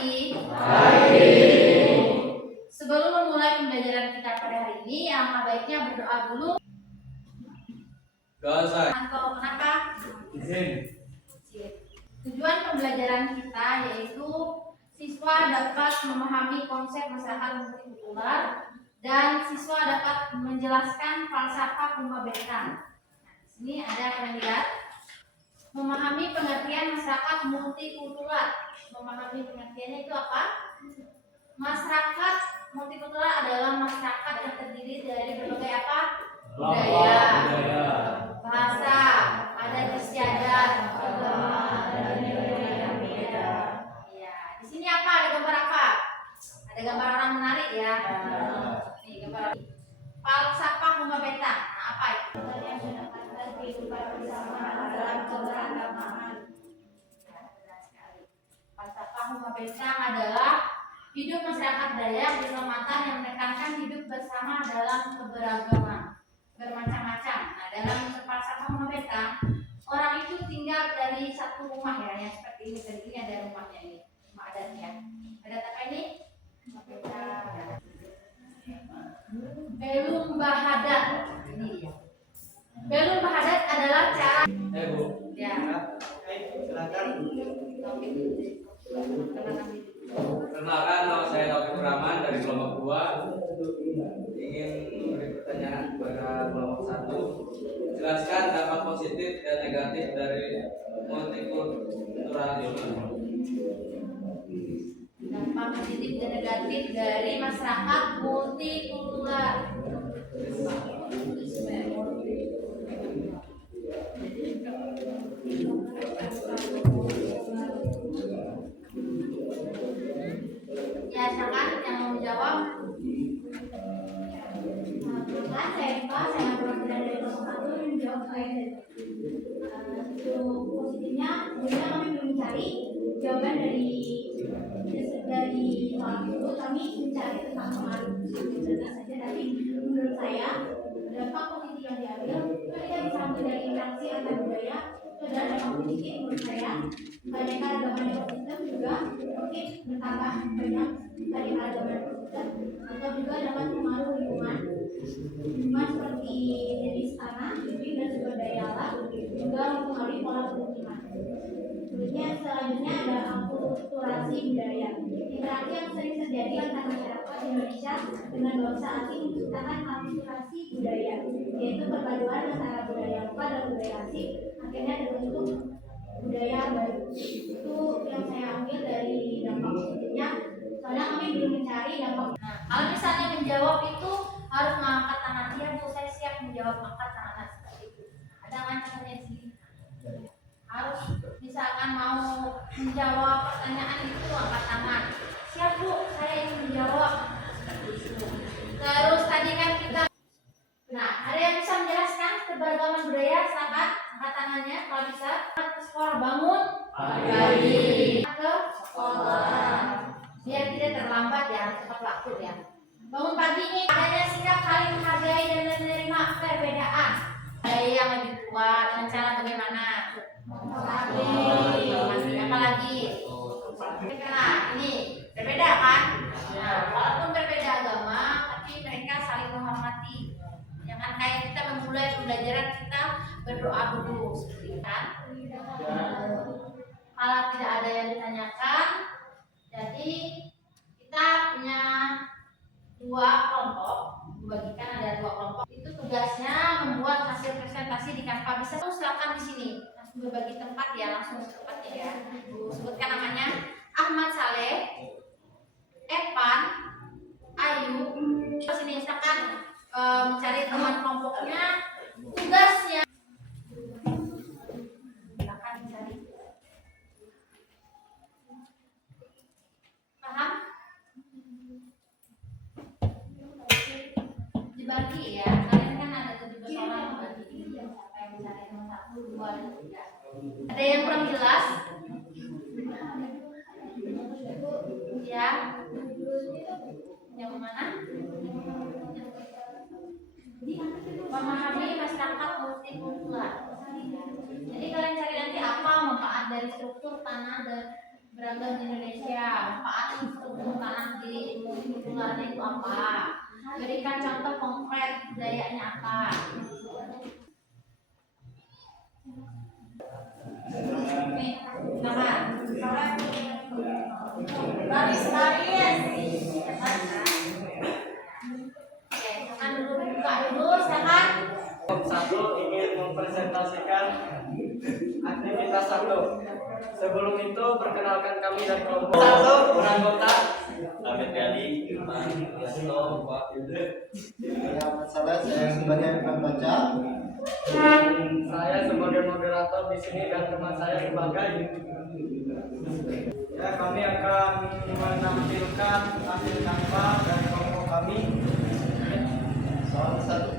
pagi. Baik. Sebelum memulai pembelajaran kita pada hari ini, yang baiknya berdoa dulu. Doa saya. Atau kenapa? Izin. Tujuan pembelajaran kita yaitu siswa dapat memahami konsep masyarakat multikultural dan siswa dapat menjelaskan falsafah rumah bentang. Nah, di sini ada yang lihat memahami pengertian masyarakat multikultural. Memahami pengertiannya itu apa? Masyarakat multikultural adalah masyarakat yang terdiri dari berbagai apa? Budaya, bahasa, adat istiadat, agama, dan nilai yang beda. Ya, di sini apa? Ada gambar apa? Ada gambar orang menarik ya. Nih gambar falsafah rumah bentang. Nah, apa itu? Yang mendapatkan kehidupan bersama dalam keberagaman. Falsafah rumah bentang adalah hidup masyarakat Dayak di Kalimantan yang menekankan hidup bersama dalam keberagaman bermacam-macam. Nah, dalam falsafah rumah bentang, orang itu tinggal dari satu rumah ya, yang seperti ini. Dari ini ada rumahnya ini, rumah adatnya. Adat apa ini? Rumah bentang. Belum bahadat. Ini dia. Belum bahadat adalah cara. Bu. Ya. Silakan. Perkenalkan Nama saya Taufik Rahman dari kelompok 2. Ingin memberi pertanyaan kepada kelompok 1. Jelaskan dampak positif dan negatif dari multikulturalisme. dampak positif dan negatif dari masyarakat multikultural. Ya, silakan yang mau menjawab. Saya dari kelompok 1 yang menjawab positifnya, kemudian kami belum mencari jawaban dari soal itu. Kami mencari tentang pengaruh saja, tapi menurut saya dampak positif yang diambil kita bisa ambil dari interaksi antar budaya. Itu adalah dampak positif menurut saya. Keanekaragaman ekosistem juga mungkin bertambah banyak keanekaragaman ekosistem, atau juga dapat pengaruh lingkungan seperti jenis tanah, iklim, dan sumber daya alam, juga mempengaruhi pola pemukiman. Selanjutnya ada akulturasi budaya. Interaksi yang sering terjadi antara masyarakat Indonesia dengan bangsa asing menciptakan akulturasi budaya, yaitu perpaduan antara budaya lokal dan budaya asing, akhirnya terbentuk budaya baru. Itu yang saya ambil dari dampak positifnya. Soalnya kami belum mencari dampak. Nah, kalau misalnya menjawab itu harus mengangkat tangan. Iya Bu, saya siap menjawab, angkat tangan seperti itu. Ada kan caranya di sini. Harus misalkan mau menjawab pertanyaan itu angkat tangan. Siap Bu, saya ingin menjawab. Seperti itu. Terus tadi kan kita. Nah, ada yang bisa menjelaskan keberagaman budaya? Silakan angkat tangannya kalau bisa. Ke sekolah bangun pagi. Ke sekolah. Biar tidak terlambat ya, tepat waktu ya. Bangun pagi ini adanya sikap saling menghargai dan menerima perbedaan. Ada yang lebih kuat dengan cara bagaimana? Menghormati. Apa lagi? Nah, ini berbeda kan? Nah, walaupun berbeda agama, tapi mereka saling menghormati. Jangan kayak kita memulai pembelajaran kita berdoa dulu, seperti kan? Kalau tidak ada yang ditanyakan, jadi kita punya dua kelompok, dibagikan ada dua kelompok. Itu tugasnya membuat hasil presentasi di Canva. Bisa silakan di sini langsung berbagi tempat ya, langsung ke tempatnya ya. Sebutkan namanya: Ahmad Saleh, Evan, Ayu. Di sini silakan mencari teman kelompoknya. Tugasnya silakan dicari. Paham? Dibagi ya, kalian kan ada 17 orang dibagi. Siapa yang mencari nomor 1, 2, dan 3? Ada yang kurang jelas? Ya. Yang mana? Memahami masyarakat multikultural. Jadi kalian cari nanti apa manfaat dari struktur tanah dan beragam di Indonesia. Indonesia. Manfaat untuk tanah di multikularnya itu apa? Berikan contoh konkret budayanya apa? Oke, silakan. Baris. Oke, silakan dulu buka dulu, silakan. Satu ingin mempresentasikan aktivitas satu. Sebelum itu perkenalkan kami dari kelompok satu anggota Ahmed Gali, Irfan, Yasto, Pak. Ya, masalah saya sebagai pembaca. saya sebagai moderator di sini dan teman saya sebagai ya kami akan menampilkan hasil tanpa dari kelompok kami. Soal satu,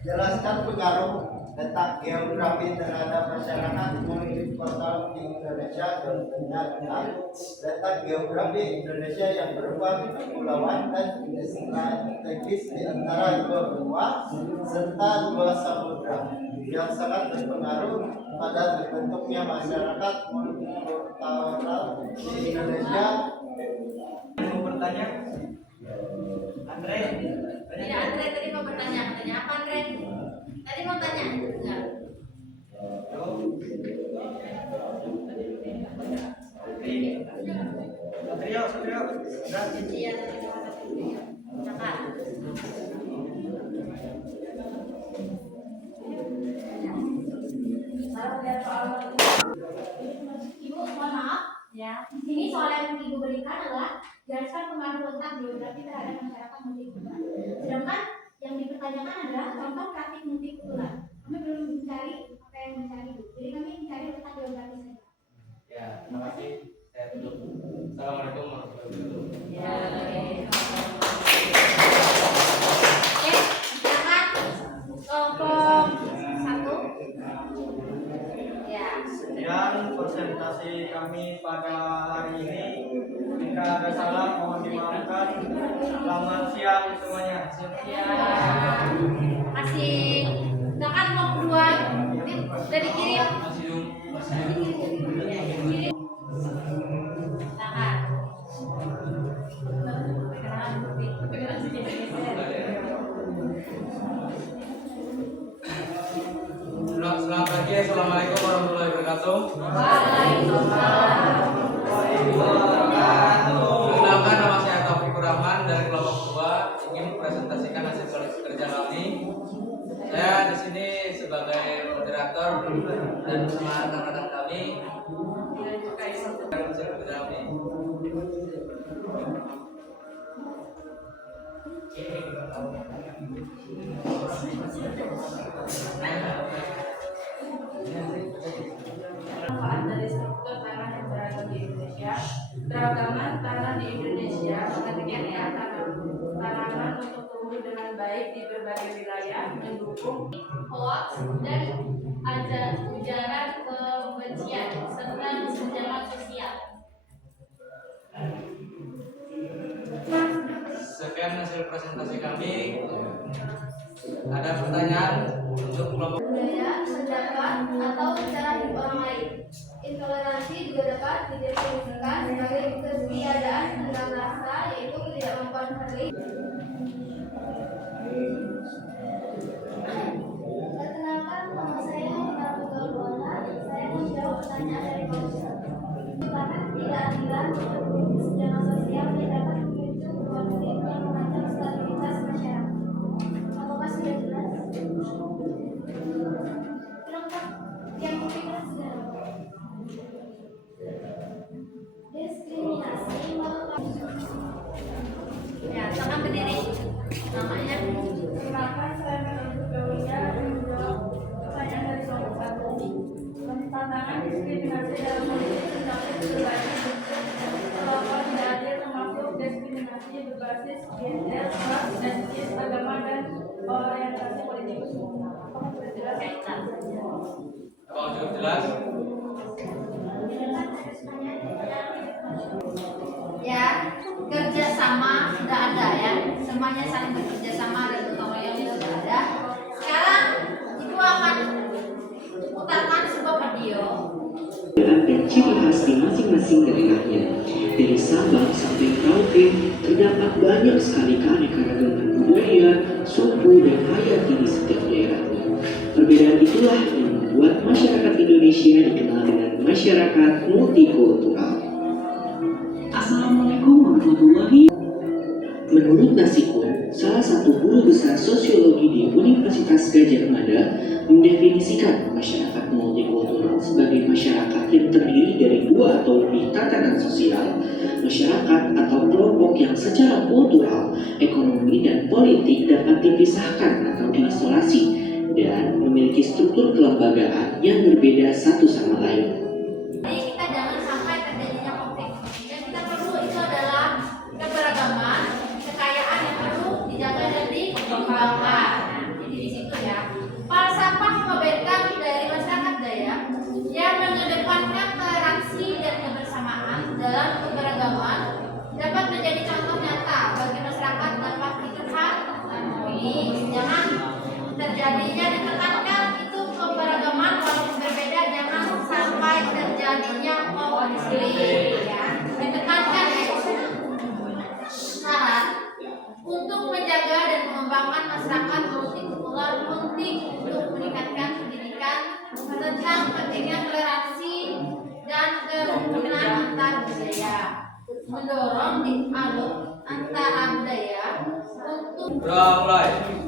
jelaskan pengaruh letak geografi terhadap masyarakat multikultural di Indonesia. Contohnya adalah letak geografi Indonesia yang berupa kepulauan dan strategis di antara dua benua serta dua samudra yang sangat berpengaruh pada terbentuknya masyarakat multikultural di Indonesia. Mau bertanya? Andre? Tidak, Andre tadi mau bertanya. Tanya apa, Andre? Tadi mau tanya? Enggak. Satrio. Udah? Iya, tadi mau tanya. Silakan. Ibu, mohon maaf. Ya. Di sini soal yang Ibu berikan adalah jelaskan pengaruh letak geografi terhadap masyarakat multikultural. Sedangkan yang dipertanyakan adalah contoh praktik multikultural. Kami belum mencari apa yang mencari Bu. Jadi kami mencari letak geografi saja. Ya, terima kasih. Saya tutup. Assalamualaikum warahmatullahi wabarakatuh. Ya. Oke, silakan kelompok satu. Ya. Sekian presentasi kami pada hari ini. Jika ada salah mohon dimaafkan. Selamat siang semuanya. Ya. Masih. Silakan kelompok dua. Dari kiri. Kiri. Silakan. Perkenalan sedikit. Selamat pagi, assalamualaikum warahmatullahi wabarakatuh. Waalaikumsalam. Perkenalkan, nama saya Taufikur Rahman dari kelompok 2 ingin mempresentasikan hasil kerja kami. Saya di sini sebagai moderator dan bersama rekan-rekan kami hasil kerja kami. Manfaat dari struktur tanah yang beragam di Indonesia. Keragaman tanah di Indonesia menargetkan tanaman untuk tumbuh dengan baik di berbagai wilayah, mendukung Hoax dan ujaran kebencian serta kesenjangan sosial. Sekian hasil presentasi kami. Ada pertanyaan untuk kelompok? Budaya, pendapat, atau cara hidup orang lain. Intoleransi juga dapat didefinisikan sebagai ketiadaan tentang rasa, yaitu ketidakmampuan hargai. Perkenalkan, nama saya Nina Tunggal Buana. Saya menjawab pertanyaan dari kelompok satu. Karena ketidakadilan kesenjangan sosial yang dapat memicu konflik yang mengancam stabilitas masyarakat. Apakah sudah jelas? Kelompok yang ketiga sudah. Diskriminasi merupakan. Ya, silakan berdiri. Namanya. Silakan saya menuntut Dewinya menjawab pertanyaan dari kelompok satu. Tantangan diskriminasi dalam politik mencapai berbagai bentuk perlakuan tidak adil termasuk diskriminasi berbasis gender, ras, etnis, agama dan orientasi politik. Apakah sudah jelas? Kalau cukup jelas, Ya, kerjasama sudah ada ya. Semuanya saling bekerja sama dan gotong royongnya sudah ada. Sekarang Ibu akan putarkan sebuah video. dan ciri khas di masing-masing daerahnya. dari Sabang sampai Merauke terdapat banyak sekali keanekaragaman budaya, suku, dan hayati di setiap daerahnya. Perbedaan itulah yang membuat masyarakat Indonesia dikenal dengan masyarakat multikultural. Assalamualaikum warahmatullahi wabarakatuh. Menurut Nasikun, salah satu guru besar sosiologi di Universitas Gadjah Mada, mendefinisikan masyarakat multikultural sebagai masyarakat yang terdiri dari dua atau lebih tatanan sosial, masyarakat atau kelompok yang secara kultural, ekonomi, dan politik dapat dipisahkan atau diisolasi, dan memiliki struktur kelembagaan yang berbeda satu sama lain. Jadi kita jangan sampai terjadinya konflik. Yang kita perlu itu adalah keberagaman, kekayaan yang perlu dijaga dan dikembangkan. Jadi di situ ya. Falsafah membedakan dari masyarakat Dayak yang mengedepankan toleransi dan kebersamaan dalam keberagaman dapat menjadi contoh nyata bagi masyarakat dapat hidup harmonis. Jangan terjadinya ditekankan itu keberagaman walaupun berbeda, jangan sampai terjadinya konflik ya. Ditekankan ya. Syarat untuk menjaga dan mengembangkan masyarakat multikultural penting untuk meningkatkan pendidikan tentang pentingnya toleransi dan kerukunan antar budaya, mendorong dialog antara budaya untuk Mulai.